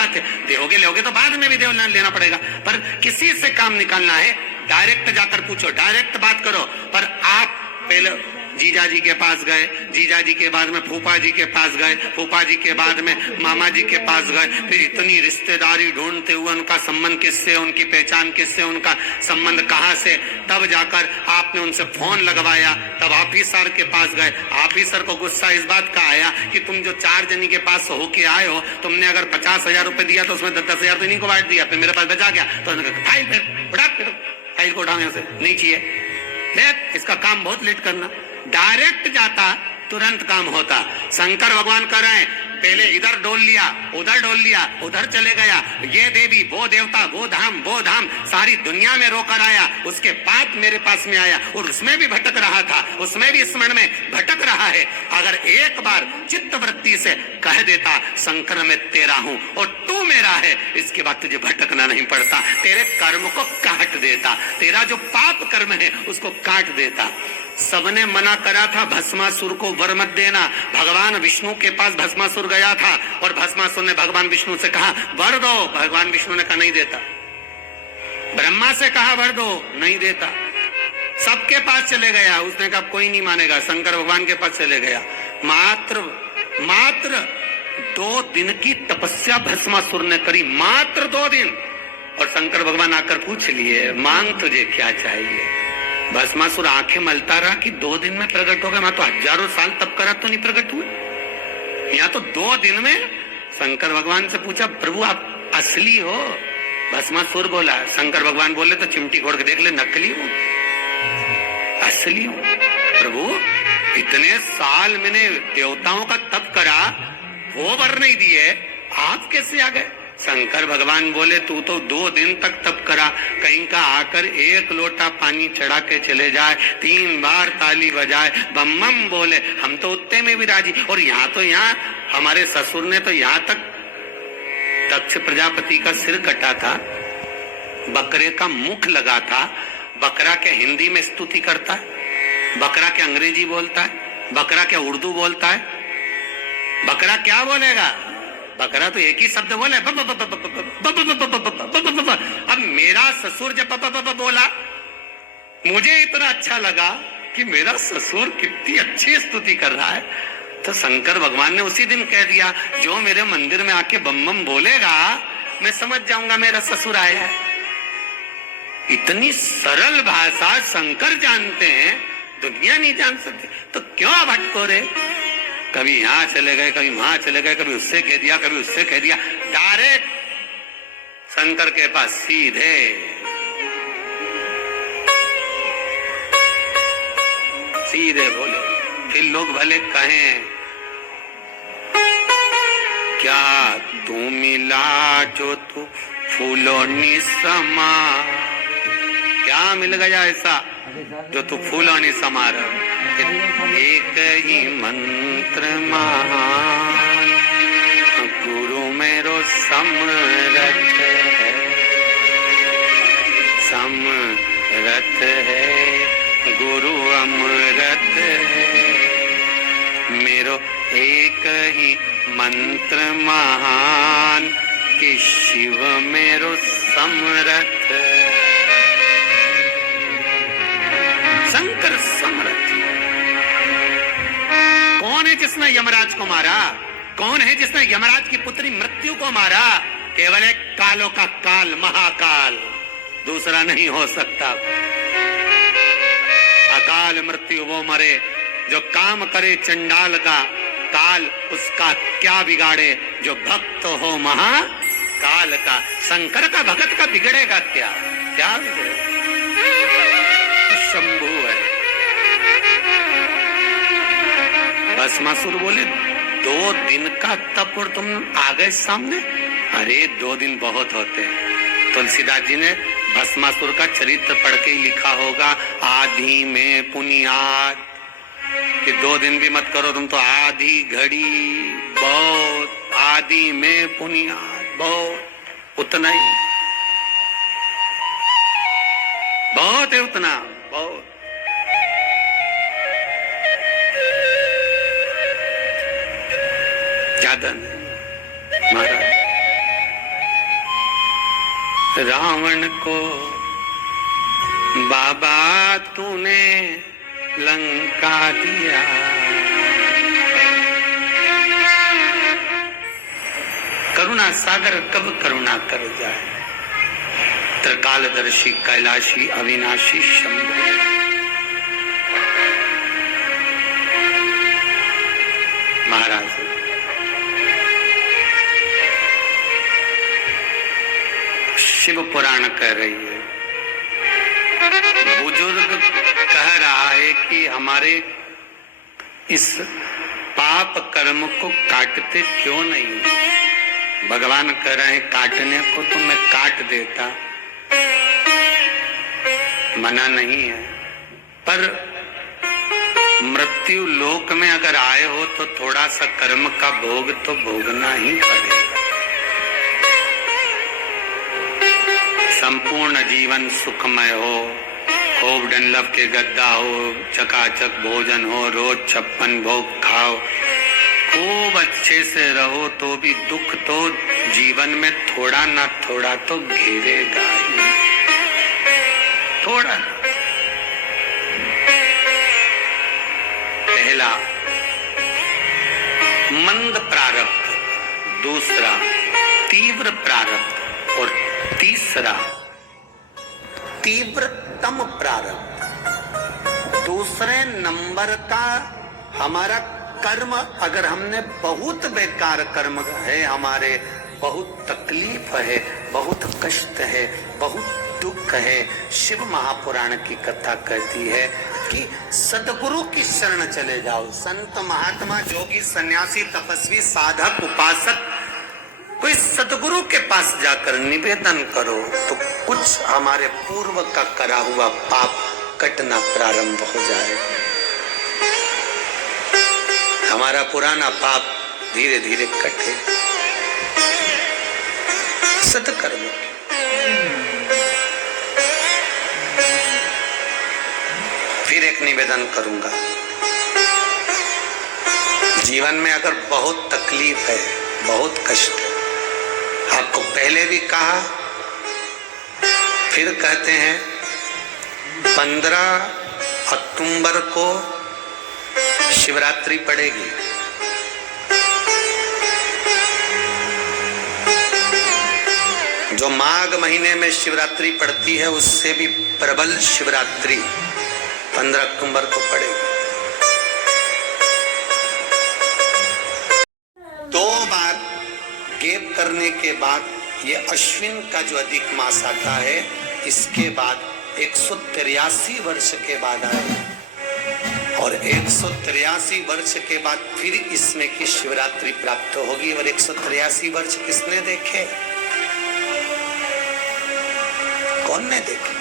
बात है, देहोगे लोगे तो बाद में भी देव लेना पड़ेगा, पर किसी से काम निकालना है डायरेक्ट जाकर पूछो, डायरेक्ट बात करो। पर आप पहले जीजा जी के पास गए, जीजा जी के बाद में फूफा जी के पास गए, फूफा जी के बाद में मामा जी के पास गए, फिर इतनी रिश्तेदारी ढूंढते हुए उनका संबंध किससे, उनकी पहचान किससे, उनका संबंध कहाँ से, तब जाकर आपने उनसे फोन लगवाया, तब ऑफिसर के पास गए। ऑफिसर को गुस्सा इस बात का आया कि तुम जो 4 जनी के पास होके आए हो, तुमने अगर 50,000 रुपए दिया तो उसमें 10,000 तो इन्हीं को बांट दिया, फिर मेरे पास बचा गया। तो उन्होंने कहा फाइल को उठाओ यहाँ से, नहीं चाहिए, इसका काम बहुत लेट करना। डायरेक्ट जाता तुरंत काम होता। शंकर भगवान कह रहे हैं पहले इधर डोल लिया, उधर डोल लिया, उधर चले गया, ये देवी वो देवता वो धाम सारी दुनिया में रोकर आया, उसके बाद मेरे पास में आया और उसमें भी भटक रहा था, उसमें भी स्मरण में भटक रहा है। अगर एक बार चित्त वृत्ति से कह देता शंकर मैं तेरा हूं और तू मेरा है, इसके बाद तुझे भटकना नहीं पड़ता, तेरे कर्म को काट देता, तेरा जो पाप कर्म है उसको काट देता। सबने मना करा था भस्मासुर को वर मत देना। भगवान विष्णु के पास भस्मासुर गया था और भस्मासुर ने भगवान विष्णु से कहा वर दो, भगवान विष्णु ने कहा नहीं देता। ब्रह्मा से कहा वर दो, नहीं देता। सबके पास चले गया, उसने कहा कोई नहीं मानेगा, शंकर भगवान के पास चले गया। मात्र 2 दिन की तपस्या भस्मासुर ने करी, मात्र 2 दिन। और शंकर भगवान आकर पूछ लिए मांग तुझे क्या चाहिए। भस्मासुर आंखें मलता रहा कि 2 दिन में प्रकट हो गया, मैं तो हजारों साल तप करा तो नहीं प्रकट हुए, यहाँ तो 2 दिन में। शंकर भगवान से पूछा प्रभु आप असली हो? भस्मासुर बोला। शंकर भगवान बोले तो चिमटी खोड़ के देख ले, नकली हूं, असली हूं। प्रभु इतने साल मैंने देवताओं का तप करा, वो वर नहीं दिए, आप कैसे आ गए? शंकर भगवान बोले तू तो 2 दिन तक तप करा, कहीं का आकर 1 लोटा पानी चढ़ा के चले जाए, 3 बार ताली बजाए, बम बम बोले, हम तो उतने में भी राजी। और यहाँ हमारे ससुर ने तो यहाँ तक दक्ष प्रजापति का सिर कटा था, बकरे का मुख लगा था। बकरा क्या हिंदी में स्तुति करता है? बकरा क्या अंग्रेजी बोलता है? बकरा क्या उर्दू बोलता है? बकरा क्या बोलेगा? बकरा तो एक ही शब्द बोले, अब मेरा ससुर जब बोला, मुझे इतना अच्छा लगा कि मेरा ससुर कितनी अच्छी स्तुति कर रहा है, तो शंकर भगवान ने उसी दिन कह दिया जो मेरे मंदिर में आके बम बम बोलेगा मैं समझ जाऊंगा मेरा ससुर आया है। इतनी सरल भाषा शंकर जानते हैं, दुनिया नहीं जान सकती, तो क्यों भटको रे? कभी यहां चले गए, कभी वहां चले गए, कभी उससे कह दिया, कभी उससे कह दिया। डायरेक्ट शंकर के पास सीधे। सीधे बोले, फिर लोग भले कहें क्या तू मिला जो तू फूलों निसमा, क्या मिल गया ऐसा जो तू फूलों निसमा रहा? एक ही मंत्र महान गुरु मेरो समरथ है, समरथ है गुरु अमृत है। मेरो एक ही मंत्र महान कि शिव मेरो समरथ, शंकर समरथ। कौन है जिसने यमराज को मारा? कौन है जिसने यमराज की पुत्री मृत्यु को मारा? केवल एक कालों का काल, महाकाल, दूसरा नहीं हो सकता। अकाल मृत्यु वो मरे जो काम करे चंडाल का, काल उसका क्या बिगाड़े जो भक्त हो महाकाल का। शंकर का भगत का बिगड़ेगा क्या? क्या बिगड़ेगा? शंभु है। भस्मासुर बोले 2 दिन का तप और तुम आ गए सामने? अरे 2 दिन बहुत होते हैं। तुलसीदास जी ने भस्मासुर का चरित्र पढ़ के ही लिखा होगा, आधी में पुनियात, कि 2 दिन भी मत करो तुम तो आधी घड़ी बहुत, आधी में पुनियात बहुत, उतना ही बहुत है, उतना बहुत। ज्यादा नहीं महाराज। रावण को बाबा तूने लंका दिया। करुणा सागर कब करुणा कर जाए, त्रिकालदर्शी कैलाशी अविनाशी शंभु। महाराज शिव पुराण कह रही है, बुजुर्ग कह रहा है कि हमारे इस पाप कर्म को काटते क्यों नहीं। भगवान कह रहे हैं काटने को तो मैं काट देता, मना नहीं है, पर मृत्यु लोक में अगर आए हो तो थोड़ा सा कर्म का भोग तो भोगना ही पड़ेगा। संपूर्ण जीवन सुखमय हो, खूब डनलप के गद्दा हो, चकाचक भोजन हो, रोज 56 भोग खाओ, खूब अच्छे से रहो, तो भी दुख तो जीवन में थोड़ा ना थोड़ा तो घेरेगा ही, थोड़ा। पहला मंद प्रारब्ध, दूसरा तीव्र प्रारब्ध और तीसरा तीव्रतम प्रारब्ध। दूसरे नंबर का हमारा कर्म, अगर हमने बहुत बेकार कर्म है, हमारे बहुत तकलीफ है, बहुत कष्ट है, बहुत दुख है, शिव महापुराण की कथा कहती है कि सदगुरु की शरण चले जाओ। संत महात्मा जोगी सन्यासी तपस्वी साधक उपासक कोई सदगुरु के पास जाकर निवेदन करो तो कुछ हमारे पूर्व का करा हुआ पाप कटना प्रारंभ हो जाए। हमारा पुराना पाप धीरे धीरे कटे। सत्कर्म। फिर एक निवेदन करूंगा, जीवन में अगर बहुत तकलीफ है, बहुत कष्ट है, आपको पहले भी कहा फिर कहते हैं, 15 अक्टूबर को शिवरात्रि पड़ेगी। जो माघ महीने में शिवरात्रि पड़ती है उससे भी प्रबल शिवरात्रि 15 अक्टूबर को पड़ेगी। 2 बार गैप करने के बाद ये अश्विन का जो अधिक मास आता है, इसके बाद 183 वर्ष के बाद आए और 183 वर्ष के बाद फिर इसमें की शिवरात्रि प्राप्त होगी। और 183 वर्ष किसने देखे? कौन ने देखे?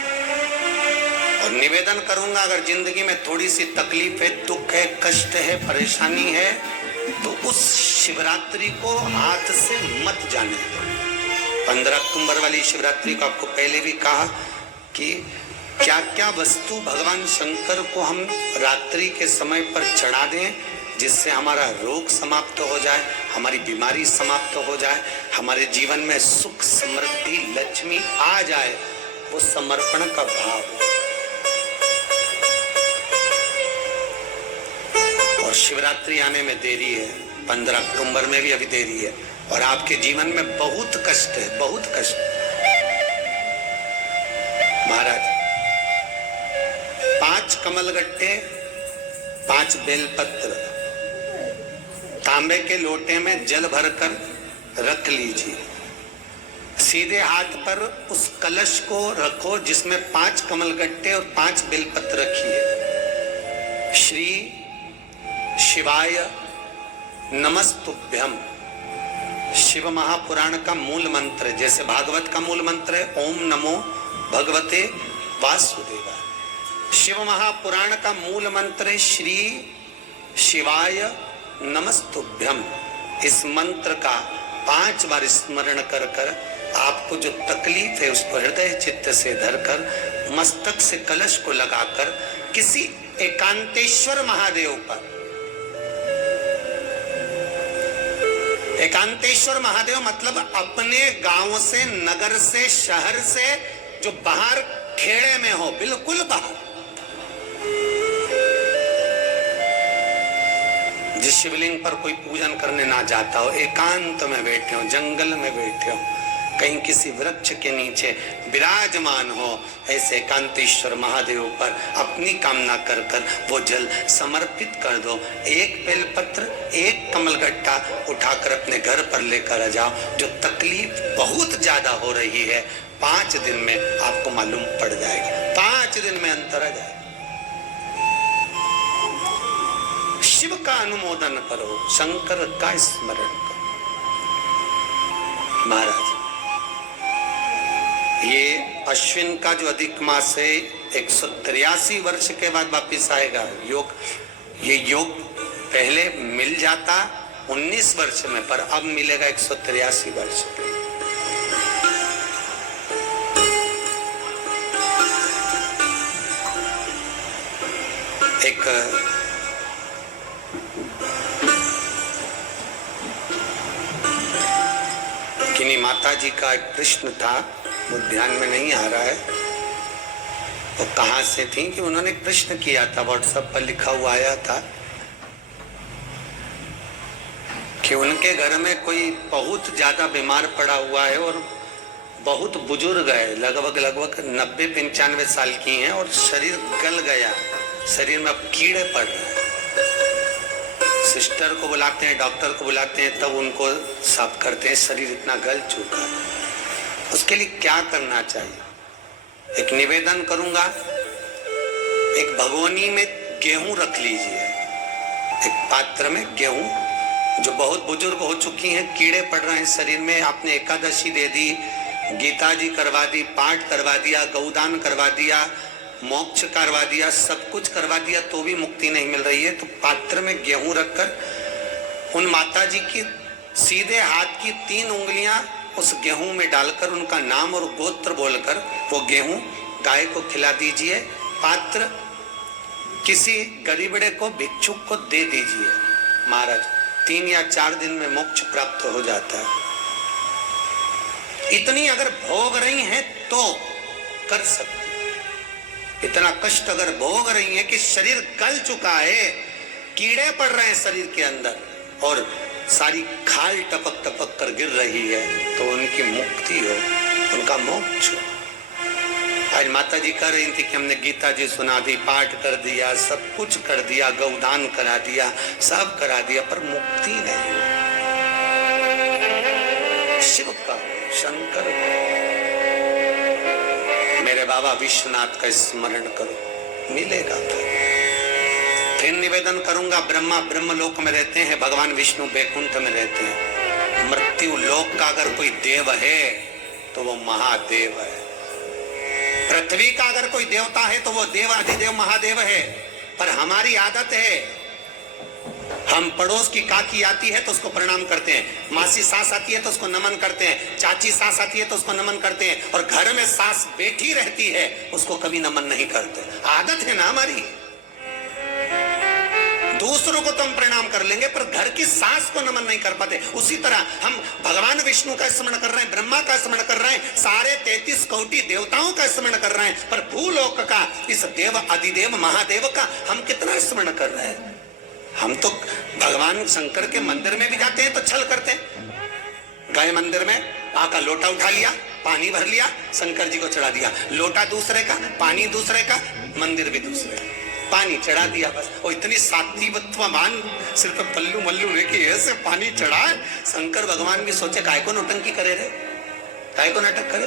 और निवेदन करूंगा, अगर जिंदगी में थोड़ी सी तकलीफ है, दुख है, कष्ट है, परेशानी है, तो उस शिवरात्रि को हाथ से मत जाने दो। 15 अक्टूबर वाली शिवरात्रि को आपको पहले भी कहा कि क्या क्या वस्तु भगवान शंकर को हम रात्रि के समय पर चढ़ा दें, जिससे हमारा रोग समाप्त हो जाए, हमारी बीमारी समाप्त हो जाए, हमारे जीवन में सुख समृद्धि लक्ष्मी आ जाए। वो समर्पण का भाव। और शिवरात्रि आने में देरी है, 15 अक्टूबर में भी अभी देरी है, और आपके जीवन में बहुत कष्ट है, बहुत कष्ट। महाराज 5 कमलगट्टे, 5 बेलपत्र तांबे के लोटे में जल भरकर रख लीजिए। सीधे हाथ पर उस कलश को रखो जिसमें 5 कमलगट्टे और 5 बेलपत्र रखिए। श्री शिवाय नमस्तुभ्यम शिव महापुराण का मूल मंत्र, जैसे भागवत का मूल मंत्र है ओम नमो भगवते वासुदेवाय। शिव महापुराण का मूल मंत्र है श्री शिवाय नमस्तुभ्यम। इस मंत्र का 5 बार स्मरण कर कर आपको जो तकलीफ है उसको हृदय चित्त से धरकर मस्तक से कलश को लगाकर किसी एकांतेश्वर महादेव पर एकांतेश्वर महादेव मतलब अपने गांव से, नगर से, शहर से जो बाहर खेड़े में हो, बिल्कुल बाहर, जिस शिवलिंग पर कोई पूजन करने ना जाता हो, एकांत में बैठे हो, जंगल में बैठे हो, कहीं किसी वृक्ष के नीचे विराजमान हो, ऐसे एकांतेश्वर महादेव पर अपनी कामना कर कर वो जल समर्पित कर दो। एक बेलपत्र, एक कमलगट्टा उठाकर अपने घर पर लेकर आ जाओ। जो तकलीफ बहुत ज्यादा हो रही है 5 दिन में आपको मालूम पड़ जाएगा, 5 दिन में अंतर आ जाएगा। शिव का अनुमोदन करो, शंकर का स्मरण करो। महाराज, ये अश्विन का जो अधिक मास है 183 वर्ष के बाद वापिस आएगा योग। ये योग पहले मिल जाता 19 वर्ष में, पर अब मिलेगा 183 वर्ष में। एक किन्हीं माता जी का एक प्रश्न था, वो ध्यान में नहीं आ रहा है वो कहां से थी, कि उन्होंने एक प्रश्न किया था, व्हाट्सएप पर लिखा हुआ आया था कि उनके घर में कोई बहुत ज्यादा बीमार पड़ा हुआ है और बहुत बुजुर्ग है, लगभग 90-95 साल की हैं और शरीर गल गया, शरीर में अब कीड़े पड़ रहे हैं। सिस्टर को बुलाते हैं, डॉक्टर को बुलाते हैं, तब उनको साफ करते हैं, शरीर इतना गल चुका है। उसके लिए क्या करना चाहिए? एक निवेदन करूंगा, एक भगोनी में गेहूं रख लीजिए, एक पात्र में गेहूं, जो बहुत बुजुर्ग हो चुकी हैं, कीड़े पड़ रहे हैं शरीर में, आपने एकादशी दे दी, गीता जी करवा दी, पाठ करवा दिया, गौदान करवा दिया, मोक्ष करवा दिया, सब कुछ करवा दिया, तो भी मुक्ति नहीं मिल रही है, तो पात्र में गेहूं रखकर उन माता जी की सीधे हाथ की 3 उंगलियां उस गेहूं में डालकर उनका नाम और गोत्र बोलकर वो गेहूं गाय को खिला दीजिए। पात्र किसी गरीबड़े को, भिक्षुक को दे दीजिए। महाराज 3 या 4 दिन में मोक्ष प्राप्त हो जाता है। इतनी अगर भोग रही हैं तो कर सकते, इतना कष्ट अगर भोग रही हैं कि शरीर गल चुका है, कीड़े पड़ रहे हैं शरीर के अंदर और सारी खाल टपक टपक कर गिर रही है, तो उनकी मुक्ति हो, उनका मोक्ष हो। आज माता जी कह रही थी कि हमने गीता जी सुना दी, पाठ कर दिया, सब कुछ कर दिया, गौदान करा दिया, सब करा दिया, पर मुक्ति नहीं। शिव का, शंकर का, मेरे बाबा विश्वनाथ का स्मरण करो, मिलेगा। फिर निवेदन करूंगा, ब्रह्मा ब्रह्मलोक में रहते हैं, भगवान विष्णु बैकुंठ में रहते हैं। मृत्यु लोक का अगर कोई देव है तो वो महादेव है। पृथ्वी का अगर कोई देवता है तो वो देव अधिदेव महादेव है। पर हमारी आदत है, हम पड़ोस की काकी आती है तो उसको प्रणाम करते हैं, मासी सास आती है तो उसको नमन करते हैं, चाची सास आती है तो उसको नमन करते हैं, और घर में सास बैठी रहती है उसको कभी नमन नहीं करते। आदत है ना हमारी। दूसरों को तो हम प्रणाम कर लेंगे पर घर की सास को नमन नहीं कर पाते। उसी तरह हम भगवान विष्णु का स्मरण कर रहे हैं, ब्रह्मा का स्मरण कर रहे हैं, सारे 33 कोटि देवताओं का स्मरण कर रहे हैं, पर भूलोक का इस देव अधिदेव महादेव का हम कितना स्मरण कर रहे हैं। हम तो भगवान शंकर के मंदिर में भी जाते हैं तो छल करते हैं। गए मंदिर में, आका लोटा उठा लिया, पानी भर लिया, शंकर जी को चढ़ा दिया, लोटा दूसरे का, पानी दूसरे का, मंदिर भी दूसरे का, पानी चढ़ा दिया बस। और इतनी सात्विकवान सिर्फ पल्लू मल्लू लेके ऐसे पानी चढ़ाए, शंकर भगवान भी सोचे काय को नौटंकी करे रे, काय को नाटक करे,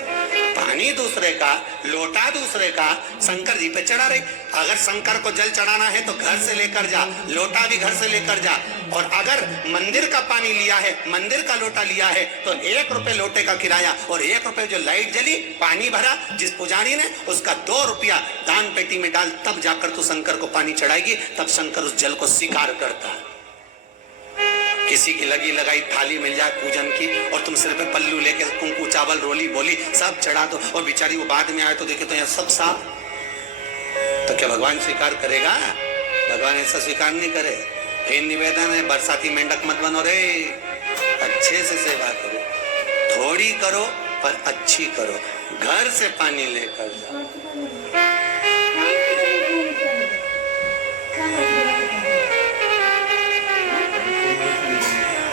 पानी दूसरे का, लोटा दूसरे का, शंकर जी पे चढ़ा रहे। अगर शंकर को जल चढ़ाना है तो घर से लेकर जा, लोटा भी घर से लेकर जा, और अगर मंदिर का पानी लिया है, मंदिर का लोटा लिया है तो 1 रुपए लोटे का किराया, और 1 रुपए जो लाइट जली, पानी भरा जिस पुजारी ने, उसका 2 रुपया दान पेटी में डाल, तब जाकर तू शंकर को पानी चढ़ाएगी, तब शंकर उस जल को स्वीकार करता है। किसी की लगी लगाई थाली मिल जाए पूजन की और तुम सिर पे पल्लू लेके कुंकू चावल रोली बोली सब चढ़ा दो, और बेचारी वो बाद में आए तो देखे तो यहाँ सब साफ, तो क्या भगवान स्वीकार करेगा? भगवान ऐसा स्वीकार नहीं करे। फिर निवेदन है, बरसाती मेंढक मत बनो रे। अच्छे से सेवा करो, थोड़ी करो पर अच्छी करो। घर से पानी लेकर जाओ।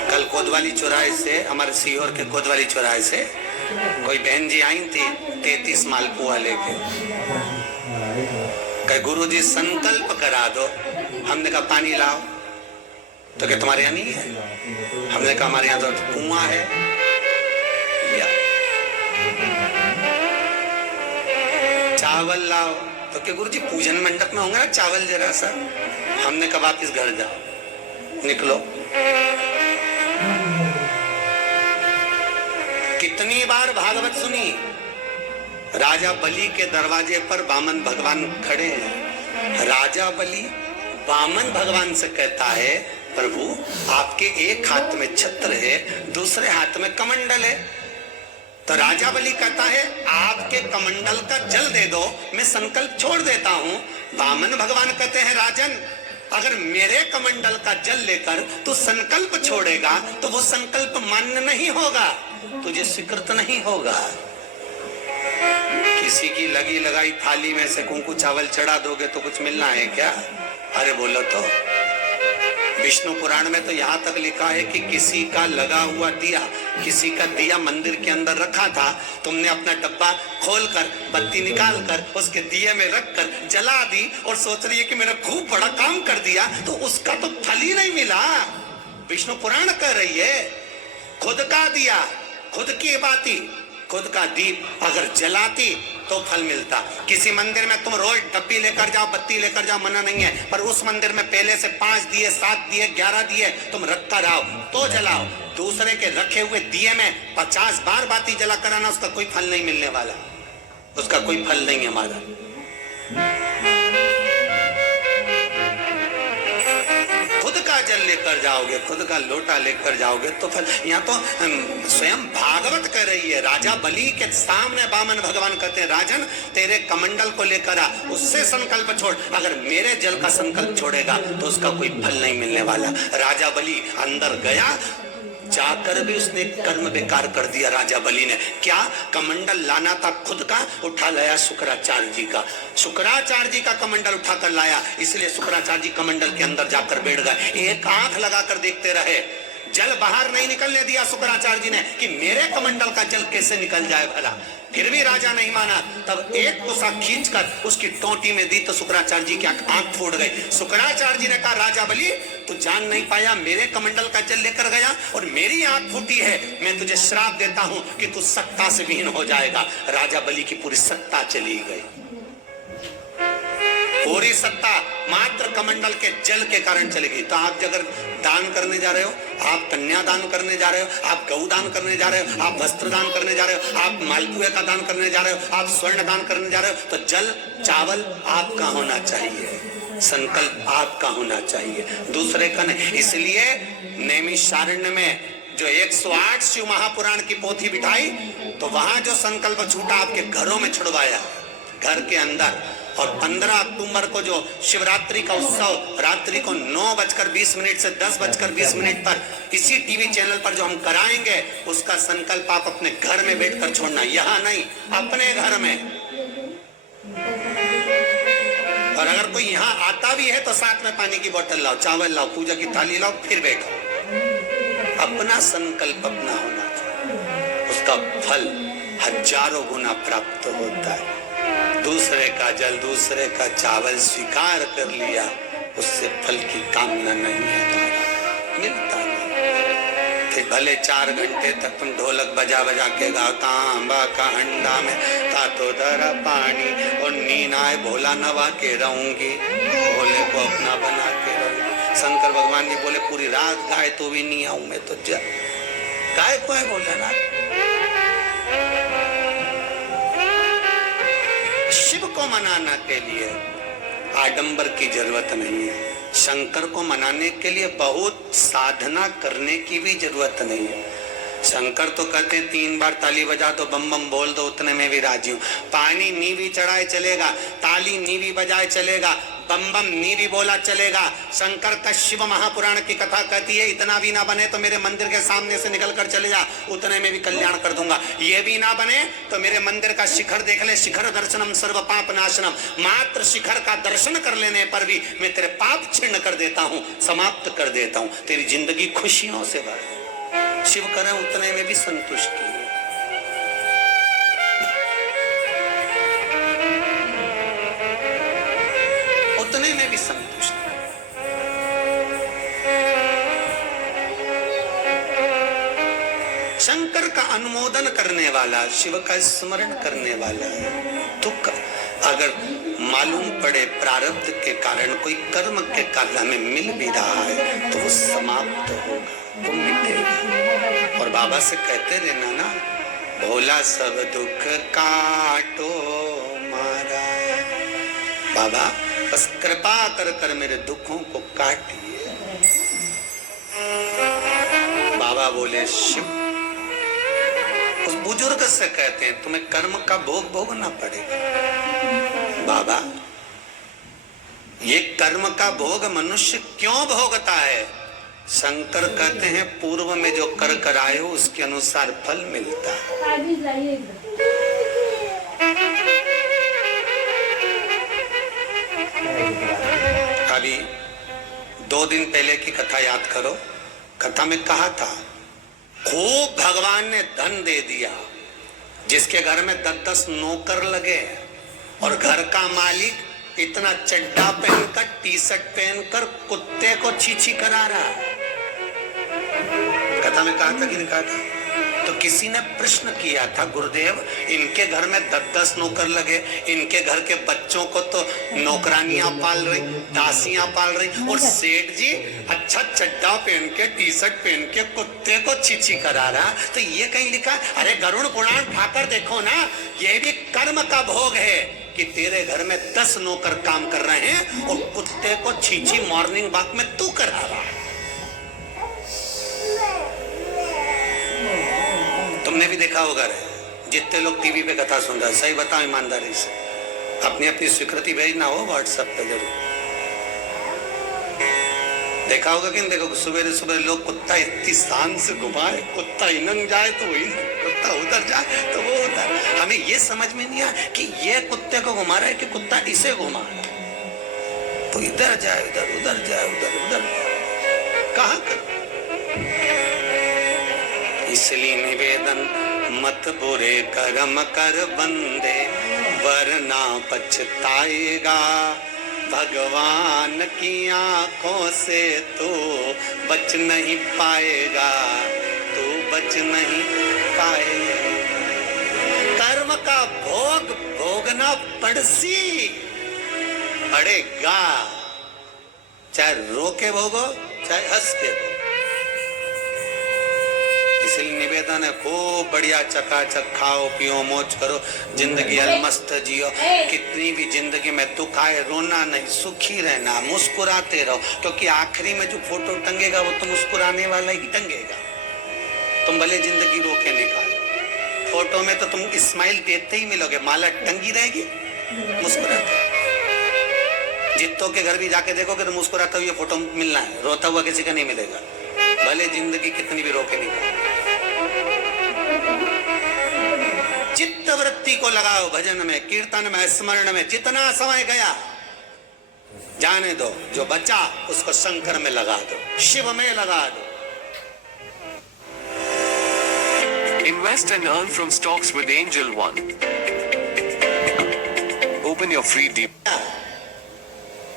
कल कोतवाली चौराहे से, हमारे सीहोर के कोतवाली चौराहे से कोई बहन जी आई थी 33 मालपुआ लेके। कहे गुरुजी संकल्प करा दो। हमने कहा पानी लाओ। तो क्या तुम्हारे यहाँ नहीं है? हमने कहा हमारे यहाँ तो कुआं है। या चावल लाओ। तो क्या गुरुजी पूजन मंडप में होंगे ना चावल जरा सा। हमने कहा वापिस घर जाओ, निकलो। कितनी बार भागवत सुनी? राजा बलि के दरवाजे पर वामन भगवान खड़े हैं। राजा बलि वामन भगवान से कहता है प्रभु आपके एक हाथ में छत्र है, दूसरे हाथ में कमंडल है। तो राजा बलि कहता है आपके कमंडल का जल दे दो, मैं संकल्प छोड़ देता हूं। वामन भगवान कहते हैं राजन अगर मेरे कमंडल का जल लेकर तू संकल्प छोड़ेगा तो वो संकल्प मान्य नहीं होगा, तुझे स्वीकृत नहीं होगा। किसी की लगी लगाई थाली में से कुंकू चावल चढ़ा दोगे तो कुछ मिलना है क्या? अरे बोलो तो। विष्णु पुराण में तो यहाँ तक लिखा है कि किसी का लगा हुआ दिया, किसी का दिया मंदिर के अंदर रखा था, तुमने अपना डब्बा खोलकर बत्ती निकालकर उसके दिए में रखकर जला दी और सोच रही है कि मैंने खूब बड़ा काम कर दिया, तो उसका तो फल ही नहीं मिला। विष्णु पुराण कह रही है खुद का दिया, खुद की बाती, खुद का दीप अगर जलाती तो फल मिलता। किसी मंदिर में तुम रोज डब्बी लेकर जाओ, बत्ती लेकर जाओ, मना नहीं है, पर उस मंदिर में पहले से 5 दिए, 7 दिए, 11 दिए तुम रखकर आओ तो जलाओ। दूसरे के रखे हुए दिए में 50 बार बाती जला कर आना, उसका कोई फल नहीं मिलने वाला, उसका कोई फल नहीं है हमारा। जल लेकर जाओगे, खुद का लोटा लेकर जाओगे तो फल। यहाँ तो स्वयं भागवत कह रही है, राजा बलि के सामने वामन भगवान कहते हैं राजन तेरे कमंडल को लेकर आ, उससे संकल्प छोड़। अगर मेरे जल का संकल्प छोड़ेगा तो उसका कोई फल नहीं मिलने वाला। राजा बलि अंदर गया, जाकर भी उसने कर्म बेकार कर दिया। राजा बलि ने क्या कमंडल लाना था खुद का, उठा लाया शुक्राचार्य जी का। शुक्राचार्य जी का कमंडल उठाकर लाया, इसलिए शुक्राचार्य जी कमंडल के अंदर जाकर बैठ गए। एक आंख लगाकर देखते रहे, जल बाहर नहीं निकलने दिया शुक्राचार्य जी ने कि मेरे कमंडल का जल कैसे निकल जाए भला। फिर भी राजा नहीं माना, तब एक कोसा खींचकर उसकी टोटी में दी तो शुक्राचार्य जी की आंख फूट गई। शुक्राचार्य जी ने कहा राजा बलि तू जान नहीं पाया, मेरे कमंडल का जल लेकर गया और मेरी आंख फूटी है, मैं तुझे श्राप देता हूं कि तू सत्ता से विहीन हो जाएगा। राजा बलि की पूरी सत्ता चली गई, पूरी सत्ता मात्र कमंडल के जल के कारण चलेगी। तो आप अगर दान करने जा रहे हो, आप कन्या दान करने जा रहे हो, आप गौ दान करने जा रहे हो, आप वस्त्र दान करने जा रहे हो, आप मालपुए का दान करने जा रहे हो, आप स्वर्ण दान करने जा रहे हो, तो जल चावल आपका होना चाहिए, संकल्प आपका होना चाहिए, दूसरे का नहीं। इसलिए नैमिषारण्य में जो 108 शिव महापुराण की पोथी बिठाई तो वहां जो संकल्प छूटा आपके घरों में छुड़वाया, घर के अंदर। और 15 अक्टूबर को जो शिवरात्रि का उत्सव रात्रि को 9:20 से 10:20 पर इसी टीवी चैनल पर जो हम कराएंगे, उसका संकल्प आप अपने घर में बैठकर छोड़ना, यहाँ नहीं, अपने घर में। और अगर कोई यहाँ आता भी है तो साथ में पानी की बोतल लाओ, चावल लाओ, पूजा की थाली लाओ, फिर बैठो। अपना संकल्प अपना होना चाहिए, उसका फल हजारों गुना प्राप्त होता है। दूसरे का जल, दूसरे का चावल स्वीकार कर लिया, उससे फल की कामना नहीं है, तो मिलता नहीं। फिर भले 4 घंटे तक तुम ढोलक बजा बजा के गाओ, तांबा का हंडा में तातो दरा पानी और नींद आए भोला नवा के रहूंगी, भोले को अपना बना के रहूंगी। शंकर भगवान ने बोले पूरी रात गाए तो भी नहीं आऊं मैं, तो गाय को है भोलेनाथ। शिव को मनाने के लिए आडंबर की जरूरत नहीं है, शंकर को मनाने के लिए बहुत साधना करने की भी जरूरत नहीं है। शंकर तो कहते हैं 3 बार ताली बजा दो, बम बम बोल दो, उतने में भी राजी हूं। पानी नीवी चढ़ाए चलेगा, ताली नीवी बजाए चलेगा, बम बम नी भी बोला चलेगा। शंकर का शिव महापुराण की कथा कहती है इतना भी ना बने तो मेरे मंदिर के सामने से निकल कर चले जा, उतने में भी कल्याण कर दूंगा। ये भी ना बने तो मेरे मंदिर का शिखर देख ले, शिखर दर्शनम सर्व पाप नाशनम, मात्र शिखर का दर्शन कर लेने पर भी मैं तेरे पाप छिन्न कर देता हूं, समाप्त कर देता हूं, तेरी जिंदगी खुशियों से भर। शिव करें उतने में भी संतुष्टि है। उतने में भी संतुष्ट। शंकर का अनुमोदन करने वाला, शिव का स्मरण करने वाला है। दुख अगर मालूम पड़े प्रारब्ध के कारण कोई कर्म के कारण हमें मिल भी रहा है तो वो समाप्त होगा, वो मिटेगा। और बाबा से कहते रहना ना, भोला सब दुख काटो मारा, बाबा बस कृपा कर कर मेरे दुखों को काटिए। बाबा बोले शिव उस बुजुर्ग से कहते हैं तुम्हें कर्म का भोग भोगना पड़ेगा। बाबा ये कर्म का भोग मनुष्य क्यों भोगता है? शंकर कहते हैं पूर्व में जो कर कराए हो उसके अनुसार फल मिलता है। अभी 2 दिन पहले की कथा याद करो। कथा में कहा था खूब भगवान ने धन दे दिया, जिसके घर में 10-10 नौकर लगे और घर का मालिक इतना चड्डा पहनकर टी शर्ट पहनकर कुत्ते को छीछी करा रहा। कथा में कहा था कि नहीं कहा था? तो किसी ने प्रश्न किया था गुरुदेव इनके घर में 10-10 नौकर लगे, इनके घर के बच्चों को तो नौकरानियां पाल रही, दासियां पाल रही, और सेठ जी अच्छा चड्डा पहन के टी शर्ट पहन के कुत्ते को छीछी करा रहा। तो ये कहीं लिखा, अरे गरुड़ पुराण उठाकर देखो ना, ये भी कर्म का भोग है कि तेरे घर में 10 नौकर काम कर रहे हैं और कुत्ते को छीछी मॉर्निंग वॉक में तू करा रहा है। तुमने भी देखा होगा रे, जितने लोग टीवी पे कथा सुन रहे हैं, सही बताओ ईमानदारी से, अपनी अपनी स्वीकृति भेजना हो व्हाट्सएप पे जरूर। देखा होगा कि नहीं देखो, सुबह सुबह लोग कुत्ता इतनी शान से घुमाए, कुत्ता इनंग जाए तो वही, कुत्ता उधर जाए तो वो उधर। हमें ये समझ में नहीं आया कि ये कुत्ते को घुमा रहा है कि कुत्ता इसे घुमा रहा है। तो इधर जाए उधर, उधर जाए उधर, उधर कहाँ कर। इसलिए निवेदन मत बुरे कर्म कर बंदे वरना पछताएगा, भगवान की आंखों से तू बच नहीं पाएगा, तू बच नहीं पाएगा। कर्म का भोग भोगना पड़ेगा, चाहे रो के भोगो चाहे हंस के भोगो। इसलिए निवेदन है खूब बढ़िया चकाचक खाओ पियो मौज करो, जिंदगी अलमस्त जियो। कितनी भी जिंदगी में दुख आए रोना नहीं, सुखी रहना, मुस्कुराते रहो, क्योंकि आखिरी में जो फोटो टंगेगा वो तो मुस्कुराने वाला ही टंगेगा। तुम भले जिंदगी रोके निकालो, फोटो में तो तुम स्माइल देते ही मिलोगे, माला टंगी रहेगी मुस्कुराते। जितों के घर भी जाके देखोगे तो मुस्कुराता हुआ फोटो मिलना है, रोता हुआ किसी का नहीं मिलेगा, भले जिंदगी कितनी भी रोके निकालो। चित्त वृत्ति को लगाओ भजन में, कीर्तन में, स्मरण में। जितना समय गया जाने दो, जो बचा उसको शंकर में लगा दो, शिव में लगा दो। Invest and earn from stocks with Angel One. Open your free demo.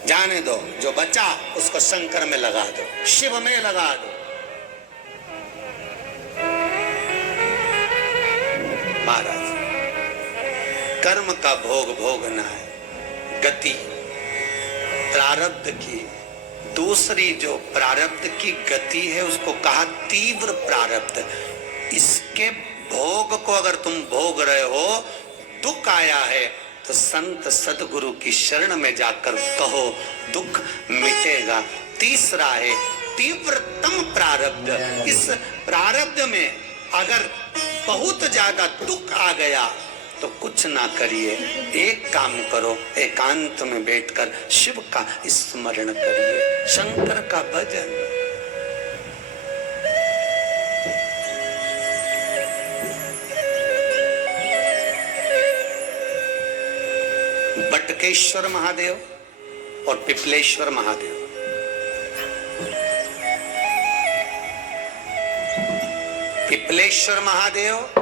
जाने दो, जो बचा उसको शंकर में लगा दो, शिव में लगा दो। महाराज कर्म का भोग भोगना है, गति प्रारब्ध की। दूसरी जो प्रारब्ध की गति है उसको कहा तीव्र प्रारब्ध। इसके भोग को अगर तुम भोग रहे हो, दुख आया है तो संत सदगुरु की शरण में जाकर कहो, दुख मिटेगा। तीसरा है तीव्रतम प्रारब्ध। इस प्रारब्ध में अगर बहुत ज्यादा दुख आ गया तो कुछ ना करिए, एक काम करो, एकांत में बैठकर शिव का स्मरण करिए, शंकर का भजन। बटकेश्वर महादेव और पिपलेश्वर महादेव, पिपलेश्वर महादेव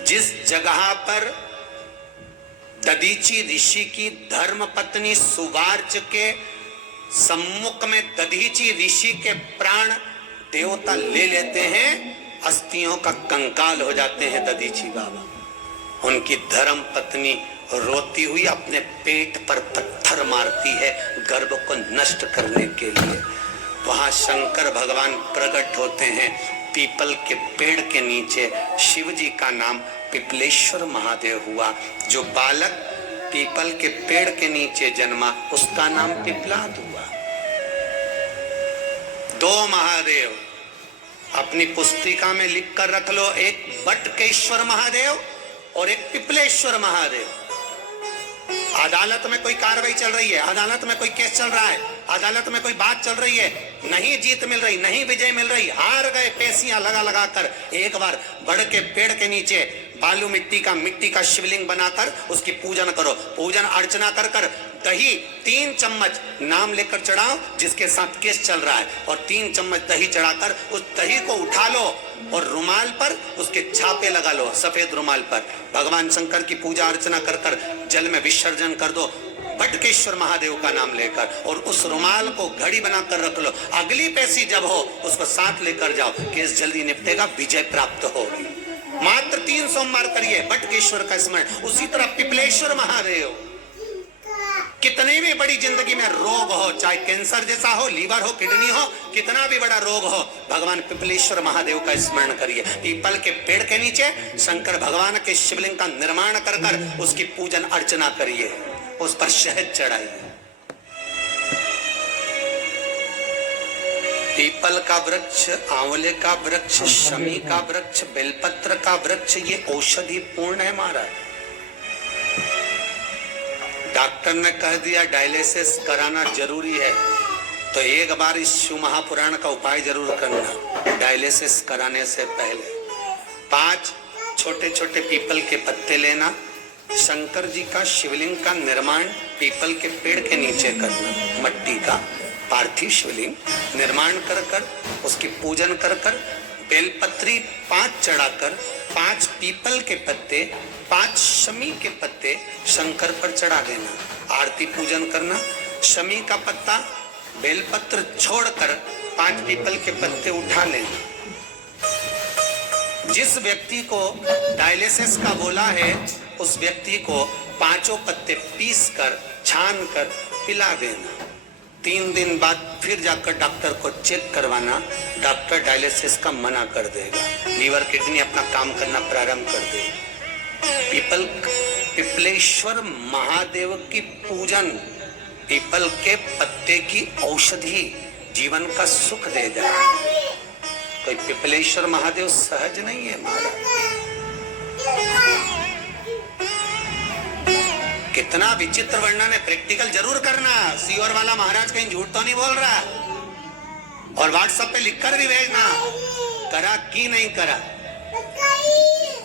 जिस जगह पर दधीची ऋषि की धर्म पत्नी सुवार्च के सम्मुख में दधीची ऋषि के प्राण देवता ले लेते हैं, अस्थियों का कंकाल हो जाते हैं दधीची बाबा। उनकी धर्म पत्नी रोती हुई अपने पेट पर पत्थर मारती है गर्भ को नष्ट करने के लिए। वहां शंकर भगवान प्रकट होते हैं पीपल के पेड़ के नीचे। शिव जी का नाम पिपलेश्वर महादेव हुआ। जो बालक पीपल के पेड़ के नीचे जन्मा उसका नाम पिपलाद हुआ। दो महादेव अपनी पुस्तिका में लिख कर रख लो, एक बटकेश्वर महादेव और एक पिपलेश्वर महादेव। अदालत में कोई कार्रवाई चल रही है, अदालत में कोई केस चल रहा है, अदालत में कोई बात चल रही है, नहीं जीत मिल रही, नहीं विजय मिल रही, हार गए, पेशियां लगा लगा कर, एक बार बड़ के पेड़ के नीचे बालू मिट्टी का शिवलिंग बनाकर उसकी पूजन करो। पूजन अर्चना कर कर दही 3 चम्मच नाम लेकर चढ़ाओ जिसके साथ केस चल रहा है, और 3 चम्मच दही चढ़ाकर उस दही को उठा लो और रुमाल पर उसके छापे लगा लो, सफेद रुमाल पर। भगवान शंकर की पूजा अर्चना कर कर जल में विसर्जन कर दो बटकेश्वर महादेव का नाम लेकर, और उस रुमाल को घड़ी बनाकर रख लो। अगली पेशी जब हो उसको साथ लेकर जाओ, केस जल्दी निपटेगा, विजय प्राप्त होगी। मात्र 3 सोमवार करिए बटकेश्वर का स्मरण। उसी तरह पिपलेश्वर महादेव, कितने भी बड़ी जिंदगी में रोग हो, चाहे कैंसर जैसा हो, लीवर हो, किडनी हो, कितना भी बड़ा रोग हो, भगवान पिपलेश्वर महादेव का स्मरण करिए। पीपल के पेड़ के नीचे शंकर भगवान के शिवलिंग का निर्माण कर कर उसकी पूजन अर्चना करिए, उस पर शहद चढ़ाइए। पीपल का वृक्ष, आंवले का वृक्ष, शमी का वृक्ष, बेलपत्र का वृक्ष, ये औषधि पूर्ण है महाराज। डॉक्टर ने कह दिया डायलिसिस कराना जरूरी है, तो एक बार इस शिव महापुराण का उपाय जरूर करना। डायलिसिस कराने से पहले 5 छोटे छोटे पीपल के पत्ते लेना, शंकर जी का शिवलिंग का निर्माण पीपल के पेड़ के नीचे करना, मट्टी का पार्थिव शिवलिंग निर्माण कर कर उसकी पूजन कर कर बेलपत्री 5 चढ़ाकर 5 पीपल के पत्ते, 5 शमी के पत्ते शंकर पर चढ़ा देना। आरती पूजन करना, शमी का पत्ता बेलपत्र छोड़कर 5 पीपल के पत्ते उठा लेना। जिस व्यक्ति को डायलिसिस का बोला है उस व्यक्ति को 5 पत्ते पीस कर छान कर पिला देना। 3 दिन बाद फिर जाकर डॉक्टर को चेक करवाना, डॉक्टर डायलिसिस का मना कर देगा, लीवर किडनी अपना काम करना प्रारंभ कर देगा। पिपलेश्वर महादेव की पूजन, पीपल के पत्ते की औषधि जीवन का सुख दे जाए। तो पिपलेश्वर महादेव सहज नहीं है महाराज। कितना विचित्र वर्णन है, प्रैक्टिकल जरूर करना। सीओर वाला महाराज कहीं झूठ तो नहीं बोल रहा, और व्हाट्सएप पे लिखकर भी भेजना करा कि नहीं करा,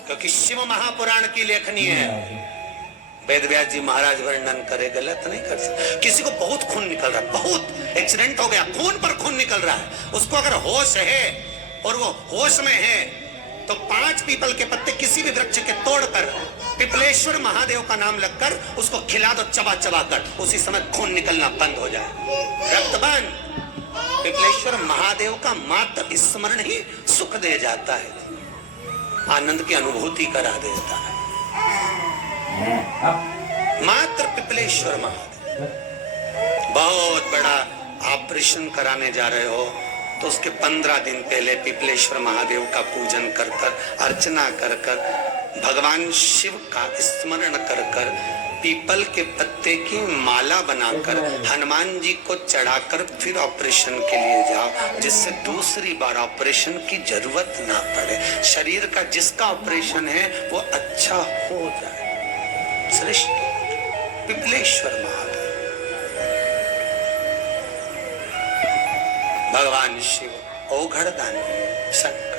क्योंकि शिव महापुराण की लेखनी है। वेद व्यास जी महाराज वर्णन करे, गलत नहीं कर सकते। किसी को बहुत खून निकल रहा है, बहुत एक्सीडेंट हो गया, खून पर खून निकल रहा है, उसको अगर होश है और वो होश में है तो 5 पीपल के पत्ते किसी भी वृक्ष के तोड़कर पिपलेश्वर महादेव का नाम लगकर उसको खिला दो, चबा चबा कर, उसी समय खून निकलना बंद हो जाए। रक्तदान पिपलेश्वर महादेव का मात्र स्मरण ही सुख दे जाता है, आनंद की अनुभूति करा देता है। मात्र पिपलेश्वर महादेव। बहुत बड़ा ऑपरेशन कराने जा रहे हो तो उसके 15 दिन पहले पिपलेश्वर महादेव का पूजन कर कर, अर्चना कर कर, भगवान शिव का स्मरण कर कर पीपल के पत्ते की माला बनाकर हनुमान जी को चढ़ाकर फिर ऑपरेशन के लिए जाओ, जिससे दूसरी बार ऑपरेशन की जरूरत ना पड़े। शरीर का जिसका ऑपरेशन है वो अच्छा हो जाए। सृष्टि पिपलेश्वर महादेव, भगवान शिव, ओघड़दानी, शंकर।